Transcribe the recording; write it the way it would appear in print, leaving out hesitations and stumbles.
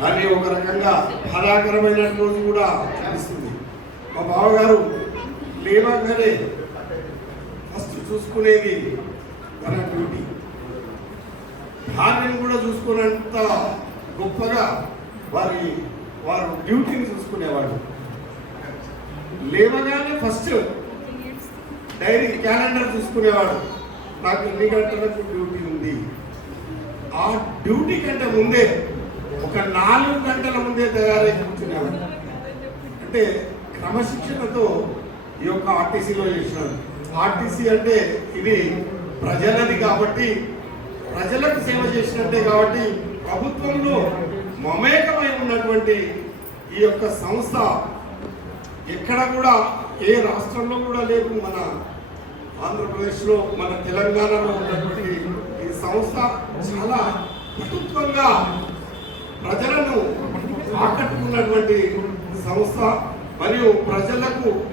దాన్ని ఒక రకంగా బాధాకరమైన రోజు కూడా అనిపిస్తుంది. మా బావగారు లేవగానే ఫస్ట్ చూసుకునేది తన డ్యూటీ. భార్యను కూడా చూసుకున్నంత గొప్పగా వారు డ్యూటీని చూసుకునేవాడు. లేవగానే ఫస్ట్ డైరీ క్యాలెండర్ చూసుకునేవాడు. నాకు ఎన్ని గంటలకు డ్యూటీ ఉంది. ఆ డ్యూటీ కంటే ముందే ఒక 4 గంటల ముందే తయారై కూర్చునేవాడు. అంటే క్రమశిక్షణతో ఈ యొక్క ఆర్టీసీలో చేసినాడు. ఆర్టీసీ అంటే ఇది ప్రజలది కాబట్టి, ప్రజలకు సేవ చేసినట్టే కాబట్టి, ప్రభుత్వంలో మమేకమై ఉన్నటువంటి ఈ యొక్క సంస్థ ఎక్కడ కూడా ఏ రాష్ట్రంలో కూడా లేదు. మన ఆంధ్రప్రదేశ్లో, మన తెలంగాణలో ఉన్నటువంటి ఈ సంస్థ చాలా పటుత్వంగా ప్రజలను ఆకట్టుకున్నటువంటి సంస్థ మరియు ప్రజలకు